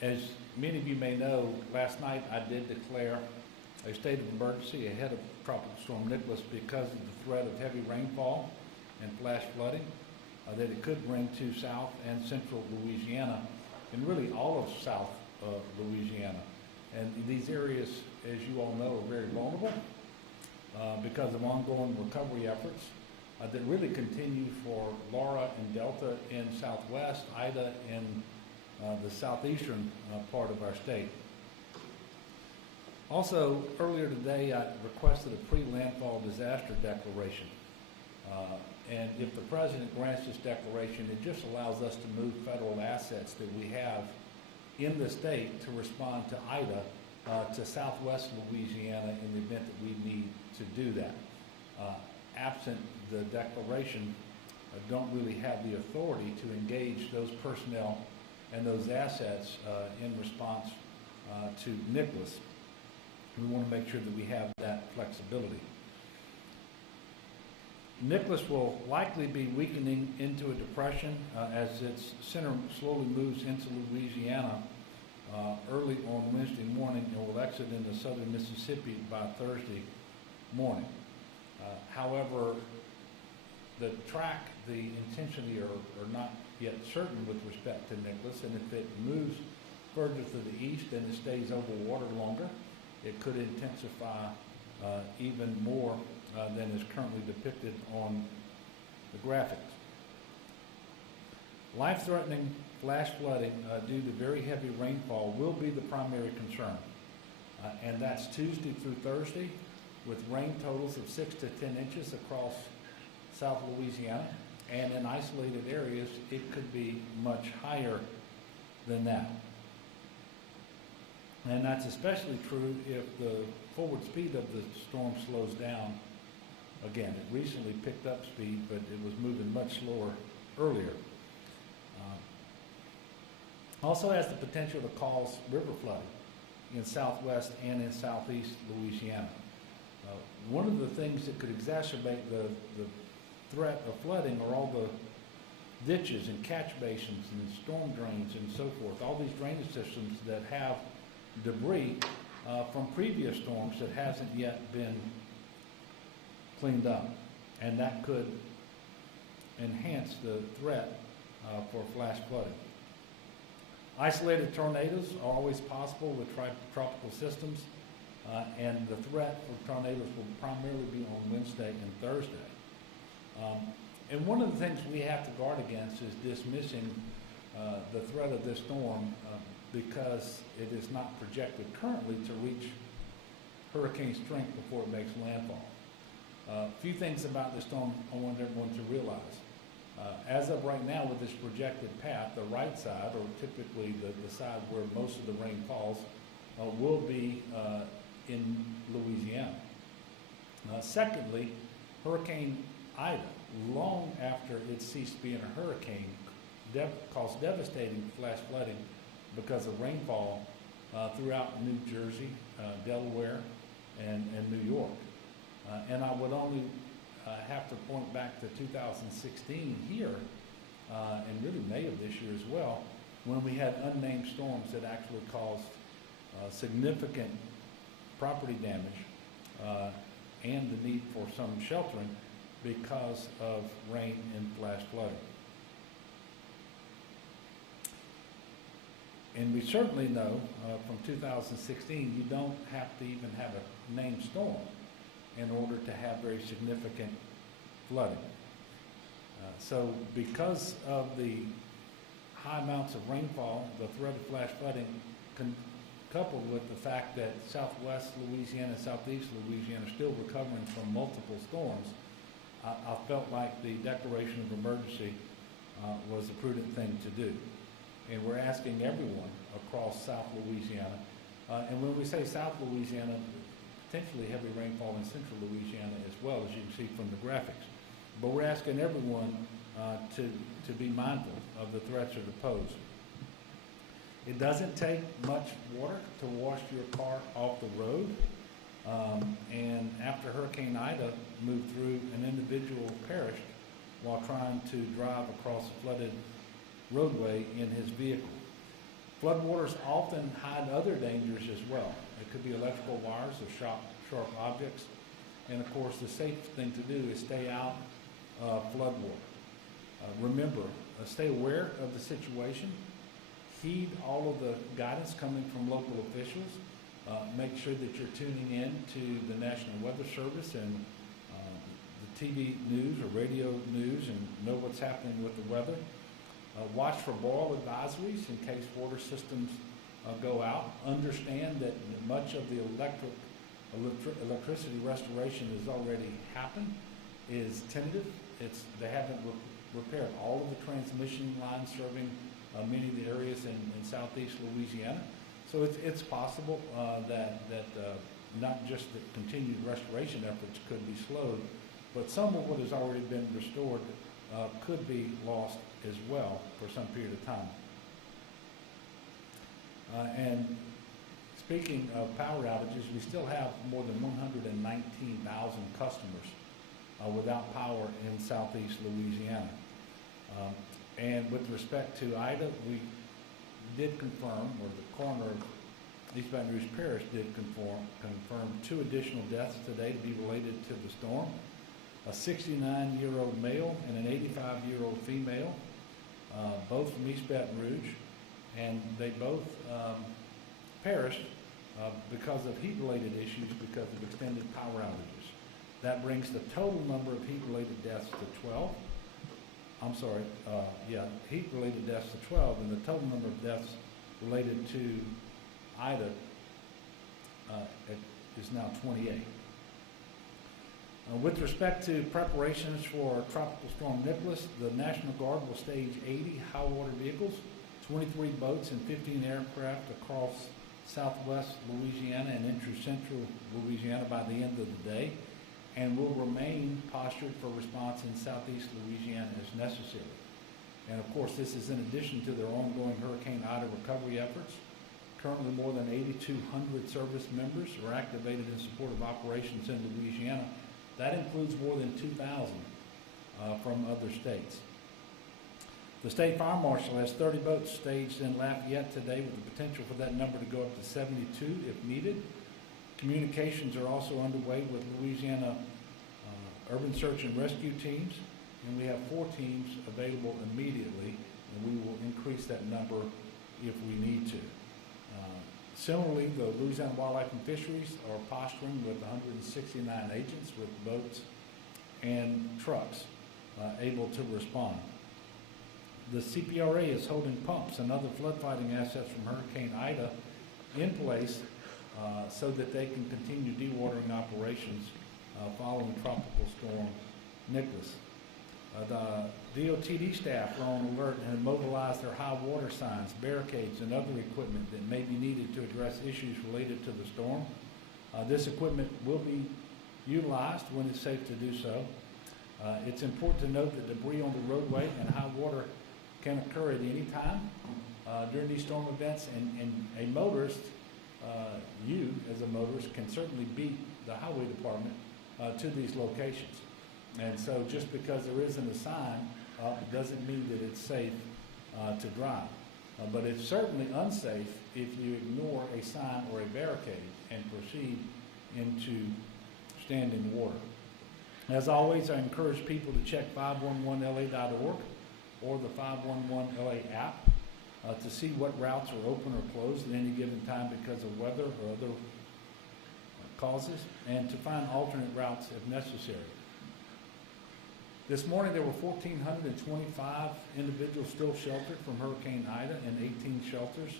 As many of you may know, last night I did declare a state of emergency ahead of Tropical Storm Nicholas because of the threat of heavy rainfall and flash flooding that it could bring to South and Central Louisiana, and really all of South Louisiana. And these areas, as you all know, are very vulnerable because of ongoing recovery efforts that really continue for Laura and Delta in Southwest, Ida in the southeastern part of our state. Also, earlier today, I requested a pre-landfall disaster declaration. And if the President grants this declaration, it just allows us to move federal assets that we have in the state to respond to Ida to Southwest Louisiana in the event that we need to do that. Absent the declaration, I don't really have the authority to engage those personnel and those assets in response to Nicholas. We want to make sure that we have that flexibility. Nicholas will likely be weakening into a depression as its center slowly moves into Louisiana early on Wednesday morning and will exit into southern Mississippi by Thursday morning. However, the track, the intensity are not yet certain with respect to Nicholas, and if it moves further to the east and it stays over water longer, it could intensify even more than is currently depicted on the graphics. Life-threatening flash flooding due to very heavy rainfall will be the primary concern, and that's Tuesday through Thursday, with rain totals of 6 to 10 inches across South Louisiana, and in isolated areas it could be much higher than that. And that's especially true if the forward speed of the storm slows down. Again, it recently picked up speed, but it was moving much slower earlier. Also has the potential to cause river flooding in southwest and in southeast Louisiana. One of the things that could exacerbate the threat of flooding are all the ditches and catch basins and storm drains and so forth, all these drainage systems that have debris from previous storms that hasn't yet been cleaned up, and that could enhance the threat for flash flooding. Isolated tornadoes are always possible with tropical systems, and the threat for tornadoes will primarily be on Wednesday and Thursday. And one of the things we have to guard against is dismissing the threat of this storm because it is not projected currently to reach hurricane strength before it makes landfall. A few things about this storm I want everyone to realize. As of right now, with this projected path, the right side, or typically the side where most of the rain falls, will be in Louisiana. Secondly, Hurricane Ida, long after it ceased being a hurricane, caused devastating flash flooding because of rainfall throughout New Jersey, Delaware, and New York. And I would only have to point back to 2016 here, and really May of this year as well, when we had unnamed storms that actually caused significant property damage and the need for some sheltering because of rain and flash flooding. And we certainly know from 2016 you don't have to even have a named storm in order to have very significant flooding. So because of the high amounts of rainfall, the threat of flash flooding, coupled with the fact that southwest Louisiana and southeast Louisiana are still recovering from multiple storms, I felt like the declaration of emergency was a prudent thing to do. And we're asking everyone across South Louisiana, and when we say South Louisiana, potentially heavy rainfall in central Louisiana as well, as you can see from the graphics. But we're asking everyone to be mindful of the threats that are posed. It doesn't take much water to wash your car off the road. And after Hurricane Ida moved through, an individual perished while trying to drive across a flooded roadway in his vehicle. Floodwaters often hide other dangers as well. It could be electrical wires or sharp objects. And of course, the safe thing to do is stay out of floodwater. Remember, stay aware of the situation. Heed all of the guidance coming from local officials. Make sure that you're tuning in to the National Weather Service and the TV news or radio news and know what's happening with the weather. Watch for boil advisories in case water systems go out. Understand that much of the electricity restoration has already happened, is tentative. They haven't repaired all of the transmission lines serving many of the areas in southeast Louisiana. So it's possible that not just the continued restoration efforts could be slowed, but some of what has already been restored could be lost as well for some period of time. And speaking of power outages, we still have more than 119,000 customers without power in southeast Louisiana. And with respect to Ida, we did confirm, or the coroner of East Baton Rouge Parish did confirm 2 additional deaths today to be related to the storm. A 69-year-old male and an 85-year-old female, both from East Baton Rouge, and they both perished because of heat-related issues because of extended power outages. That brings the total number of heat-related deaths to 12. Heat-related deaths to 12, and the total number of deaths related to Ida is now 28. With respect to preparations for Tropical Storm Nicholas, the National Guard will stage 80 high-water vehicles, 23 boats, and 15 aircraft across southwest Louisiana and into central Louisiana by the end of the day, and will remain postured for response in southeast Louisiana as necessary. And of course, this is in addition to their ongoing Hurricane Ida recovery efforts. Currently, more than 8,200 service members are activated in support of operations in Louisiana. That includes more than 2,000 from other states. The State Fire Marshal has 30 boats staged in Lafayette today with the potential for that number to go up to 72 if needed. Communications are also underway with Louisiana urban search and rescue teams, and we have 4 teams available immediately, and we will increase that number if we need to. Similarly, the Louisiana Wildlife and Fisheries are posturing with 169 agents with boats and trucks able to respond. The CPRA is holding pumps and other flood fighting assets from Hurricane Ida in place so that they can continue dewatering operations following Tropical Storm Nicholas. The DOTD staff are on alert and have mobilized their high water signs, barricades, and other equipment that may be needed to address issues related to the storm. This equipment will be utilized when it's safe to do so. It's important to note that debris on the roadway and high water can occur at any time during these storm events, and a motorist, you as a motorist, can certainly beat the highway department to these locations. And so just because there isn't a sign up doesn't mean that it's safe to drive. But it's certainly unsafe if you ignore a sign or a barricade and proceed into standing water. As always, I encourage people to check 511la.org or the 511LA app to see what routes are open or closed at any given time because of weather or other causes, and to find alternate routes if necessary. This morning there were 1,425 individuals still sheltered from Hurricane Ida in 18 shelters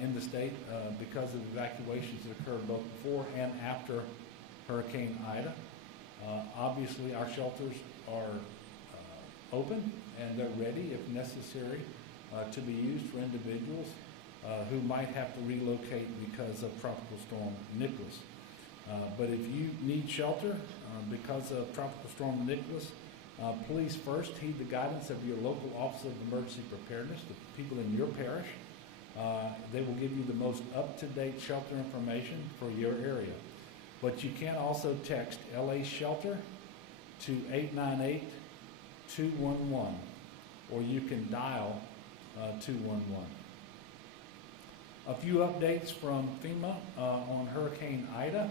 in the state because of evacuations that occurred both before and after Hurricane Ida. Obviously our shelters are open and they're ready if necessary to be used for individuals who might have to relocate because of Tropical Storm Nicholas. But if you need shelter because of Tropical Storm Nicholas, please first heed the guidance of your local Office of Emergency Preparedness, the people in your parish. They will give you the most up-to-date shelter information for your area. But you can also text LA Shelter to 898-211, or you can dial 211. A few updates from FEMA on Hurricane Ida.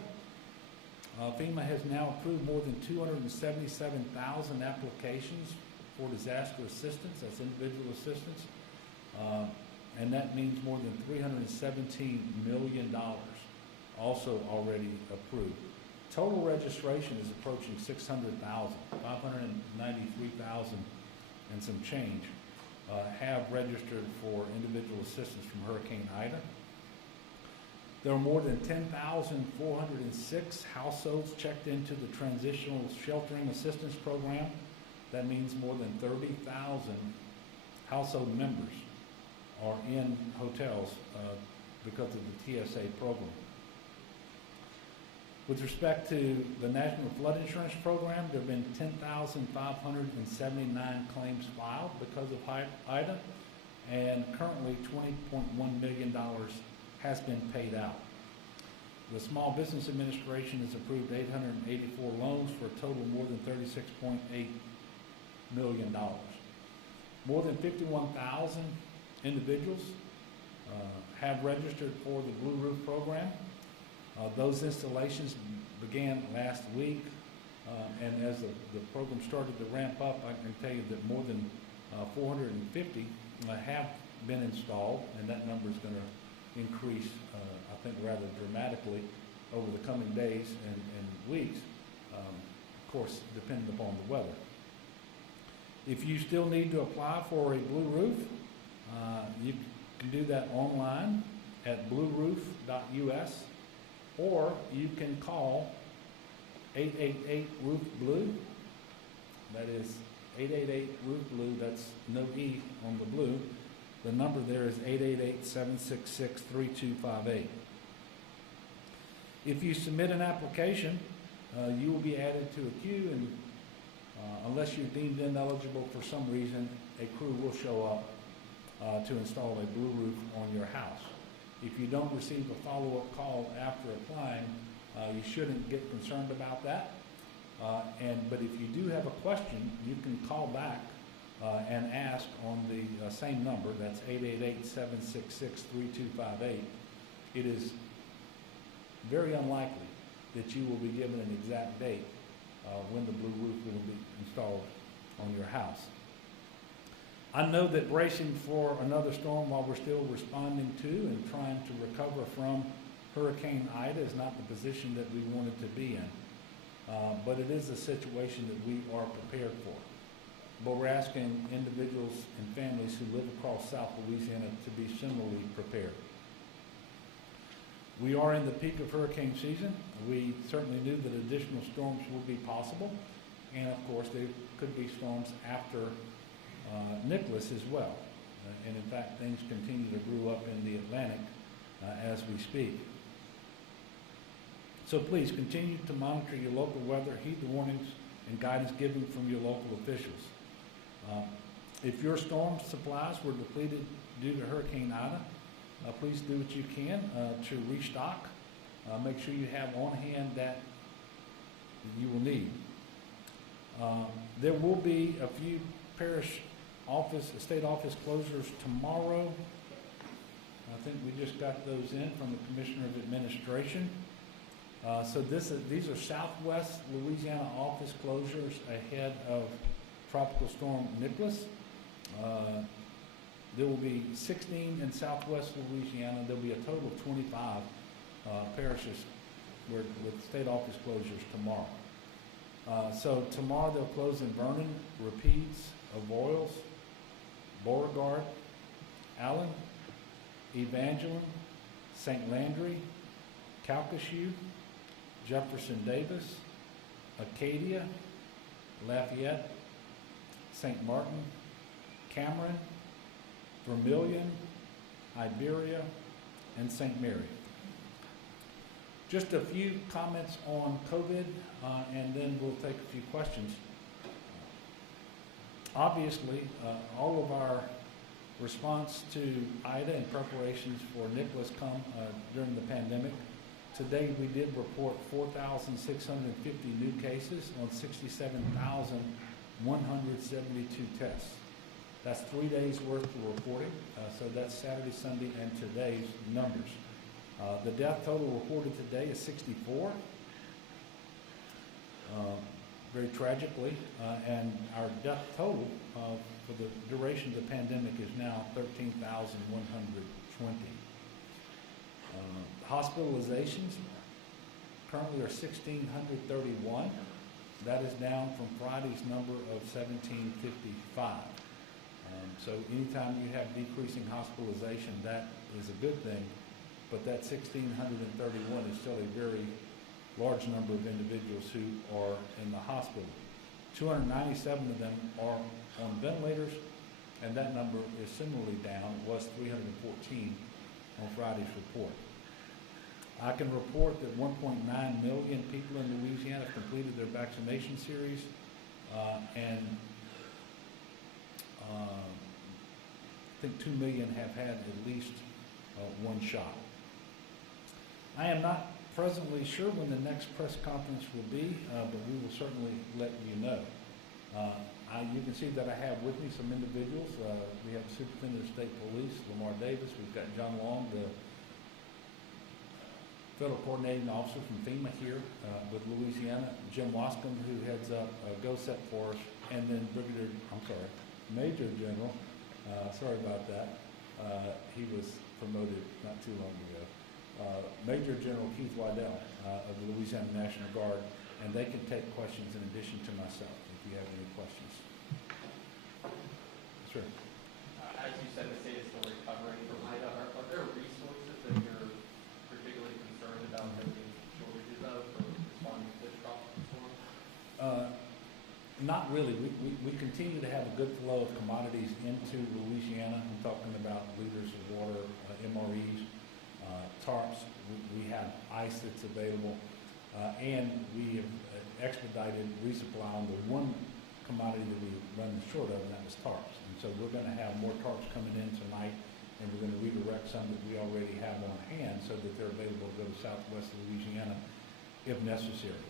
FEMA has now approved more than 277,000 applications for disaster assistance, that's individual assistance, and that means more than $317 million also already approved. Total registration is approaching 600,000, 593,000 and some change have registered for individual assistance from Hurricane Ida. There are more than 10,406 households checked into the Transitional Sheltering Assistance Program. That means more than 30,000 household members are in hotels because of the TSA program. With respect to the National Flood Insurance Program, there have been 10,579 claims filed because of Ida, and currently $20.1 million has been paid out. The Small Business Administration has approved 884 loans for a total of more than $36.8 million. More than 51,000 individuals have registered for the Blue Roof program. Those installations began last week, and as the program started to ramp up, I can tell you that more than 450 have been installed, and that number is going to increase, I think, rather dramatically over the coming days and weeks, of course, depending upon the weather. If you still need to apply for a Blue Roof, you can do that online at blueroof.us, or you can call 888-ROOF-BLUE. That is 888-ROOF-BLUE. That's no E on the blue. The number there is 888-766-3258. If you submit an application, you will be added to a queue, and unless you're deemed ineligible for some reason, a crew will show up to install a Blue Roof on your house. If you don't receive a follow-up call after applying, you shouldn't get concerned about that. But if you do have a question, you can call back and ask on the same number. That's 888-766-3258. It is very unlikely that you will be given an exact date when the Blue Roof will be installed on your house. I know that bracing for another storm while we're still responding to and trying to recover from Hurricane Ida is not the position that we wanted to be in, but it is a situation that we are prepared for. But we're asking individuals and families who live across South Louisiana to be similarly prepared. We are in the peak of hurricane season. We certainly knew that additional storms would be possible, and of course there could be storms after Nicholas as well. And in fact, things continue to brew up in the Atlantic as we speak. So please continue to monitor your local weather, heed the warnings and guidance given from your local officials. If your storm supplies were depleted due to Hurricane Ida, please do what you can to restock. Make sure you have on hand that you will need. There will be a few parish state office closures tomorrow. I think we just got those in from the Commissioner of Administration. So these are Southwest Louisiana office closures ahead of Tropical Storm Nicholas. There will be 16 in Southwest Louisiana. There will be a total of 25 parishes with state office closures tomorrow. So tomorrow they'll close in Vernon, Rapides, Avoyelles, Beauregard, Allen, Evangeline, St. Landry, Calcasieu, Jefferson Davis, Acadia, Lafayette, St. Martin, Cameron, Vermilion, Iberia, and St. Mary. Just a few comments on COVID, and then we'll take a few questions. Obviously, all of our response to Ida and preparations for Nicholas come during the pandemic. Today we did report 4,650 new cases on 67,172 tests. That's 3 days worth of reporting, so that's Saturday, Sunday, and today's numbers. The death total reported today is 64. Very tragically, and our death total for the duration of the pandemic is now 13,120. Hospitalizations currently are 1,631. That is down from Friday's number of 1,755. So anytime you have decreasing hospitalization, that is a good thing, but that 1,631 is still a very large number of individuals who are in the hospital. 297 of them are on ventilators, and that number is similarly down. It was 314 on Friday's report. I can report that 1.9 million people in Louisiana have completed their vaccination series, and I think 2 million have had at least one shot. I am not presently sure when the next press conference will be, but we will certainly let you know. You can see that I have with me some individuals. We have Superintendent of State Police, Lamar Davis. We've got John Long, the Federal Coordinating Officer from FEMA here with Louisiana, Jim Wascom, who heads up GOHSEP for us, and then Major General, sorry about that, he was promoted not too long ago, Major General Keith Waddell of the Louisiana National Guard, and they can take questions in addition to myself if you have any questions. Sure. As you said, the state is still recovering from Ida. Are there resources that you're particularly concerned about that we shortages of for responding to this tropical storm? Not really. We continue to have a good flow of commodities into Louisiana. I'm talking about liters of water, MREs, tarps. We have ice that's available, and we have expedited resupply on the one commodity that we run short of, and that was tarps. And so we're going to have more tarps coming in tonight, and we're going to redirect some that we already have on hand so that they're available to go to southwest Louisiana if necessary.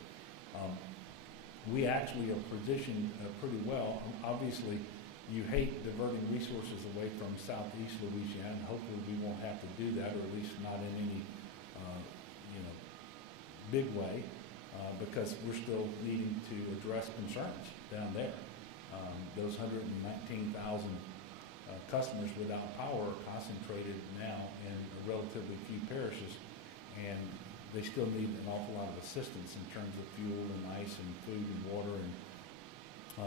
We actually are positioned pretty well. Obviously, you hate diverting resources away from southeast Louisiana. Hopefully we won't have to do that, or at least not in any big way, because we're still needing to address concerns down there. Those 119,000 customers without power are concentrated now in relatively few parishes, and they still need an awful lot of assistance in terms of fuel and ice and food and water and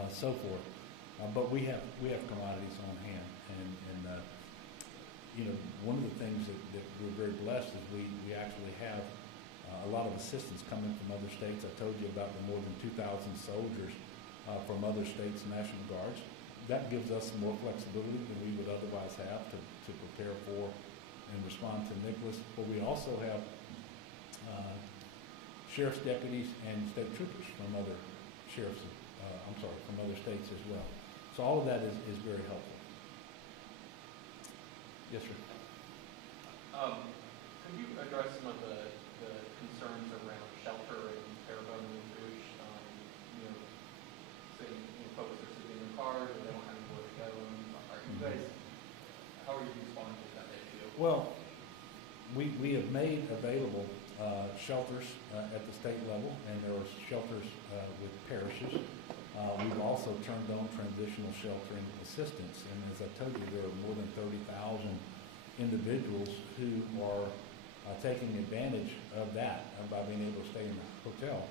so forth. But we have commodities on hand, and one of the things that we're very blessed is we actually have a lot of assistance coming from other states. I told you about the more than 2,000 soldiers from other states' National Guards. That gives us more flexibility than we would otherwise have to prepare for and respond to Nicholas. But we also have sheriff's deputies and state troopers from other from other states as well. So all of that is very helpful. Yes, sir. Could you address some of the concerns around shelter and Terrebonne and Rouge? Folks are sitting in their cars or they don't have anywhere to go. Are you guys, how are you responding to that issue? Well, we have made available shelters at the state level, and there are shelters with parishes. We've also turned on transitional sheltering assistance, and as I told you, there are more than 30,000 individuals who are taking advantage of that by being able to stay in the hotel.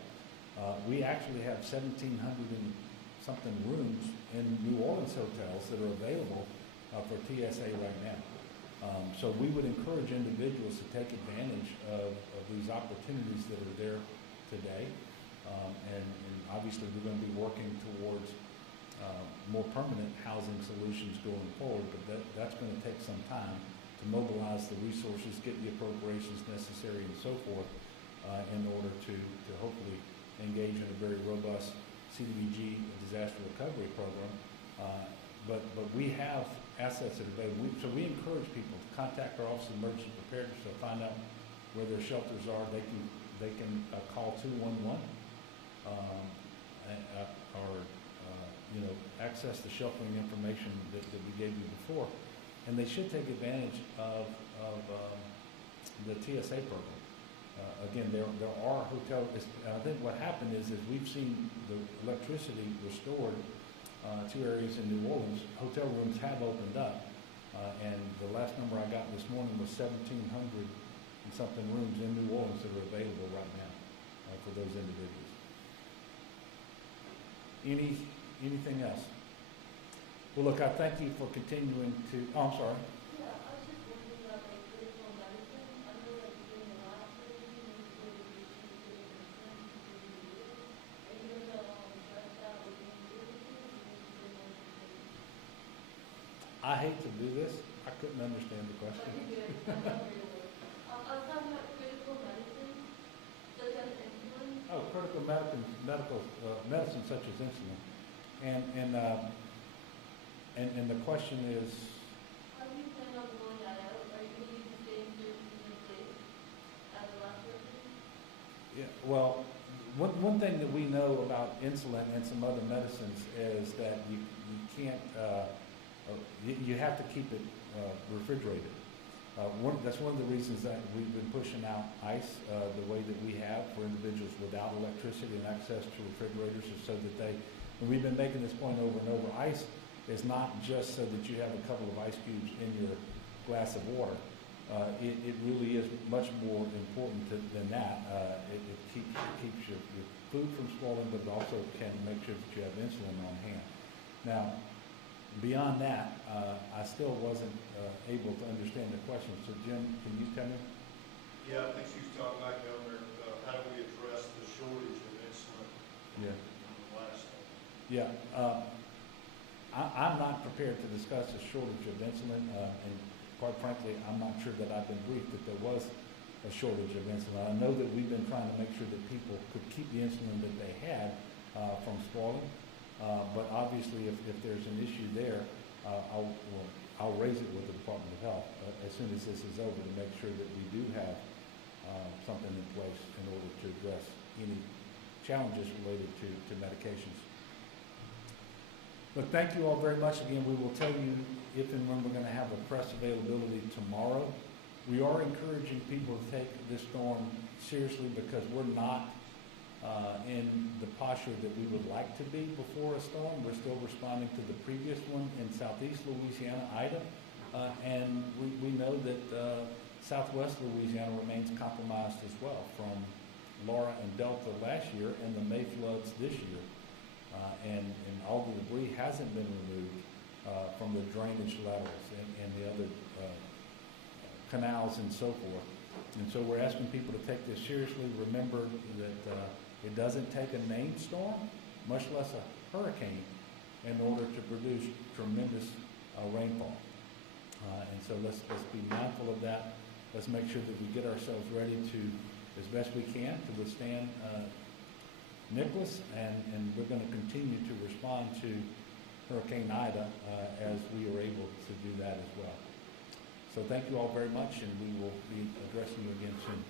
We actually have 1,700 and something rooms in New Orleans hotels that are available for TSA right now. So we would encourage individuals to take advantage of these opportunities that are there today. And obviously we're going to be working towards more permanent housing solutions going forward, but that's going to take some time to mobilize the resources, get the appropriations necessary and so forth in order to hopefully engage in a very robust CDBG disaster recovery program. But we have assets that are available. So we encourage people to contact our Office of Emergency Preparedness to find out where their shelters are. They can call 211 or access the sheltering information that we gave you before, and they should take advantage of the TSA program. Again, there are hotels. I think what happened is we've seen the electricity restored to areas in New Orleans. Hotel rooms have opened up, and the last number I got this morning was 1,700 and something rooms in New Orleans that are available right now for those individuals. Anything else? Well, look, I thank you for continuing to. Oh, I'm sorry. Yeah, I was just wondering about like critical medicine. I know that you're doing a lot of things, and you're doing Are you going to address that with the services? I hate to do this. I couldn't understand the question. I was talking about critical medicine, such as insulin. Oh, critical medicine such as insulin, and the question is, How do you plan on rolling that out? Are you going to use the same services in place as the last person? yeah, well, one thing that we know about insulin and some other medicines is that you can't, you have to keep it refrigerated. That's one of the reasons that we've been pushing out ice the way that we have for individuals without electricity and access to refrigerators, is so that and we've been making this point over and over, ice is not just so that you have a couple of ice cubes in your glass of water. It really is much more important than that. It keeps your food from spoiling, but it also can make sure that you have insulin on hand. Now, beyond that, I still wasn't able to understand the question. So, Jim, can you tell me? Yeah, I think she was talking about, Governor, how do we address the shortage of insulin? Yeah. In the last one. Yeah. I'm not prepared to discuss a shortage of insulin, and quite frankly, I'm not sure that I've been briefed that there was a shortage of insulin. I know that we've been trying to make sure that people could keep the insulin that they had from spoiling. But obviously, if there's an issue there, I'll raise it with the Department of Health as soon as this is over, to make sure that we do have something in place in order to address any challenges related to medications. Look, thank you all very much. Again, we will tell you if and when we're going to have a press availability tomorrow. We are encouraging people to take this storm seriously, because we're not in the posture that we would like to be before a storm. We're still responding to the previous one in southeast Louisiana, Ida, and we know that southwest Louisiana remains compromised as well, from Laura and Delta last year and the May floods this year. And all the debris hasn't been removed from the drainage laterals and the other canals and so forth. And so we're asking people to take this seriously. Remember that it doesn't take a named storm, much less a hurricane, in order to produce tremendous rainfall. And so let's be mindful of that. Let's make sure that we get ourselves ready to, as best we can, to withstand Nicholas, and we're going to continue to respond to Hurricane Ida as we are able to do that as well. So thank you all very much, and we will be addressing you again soon.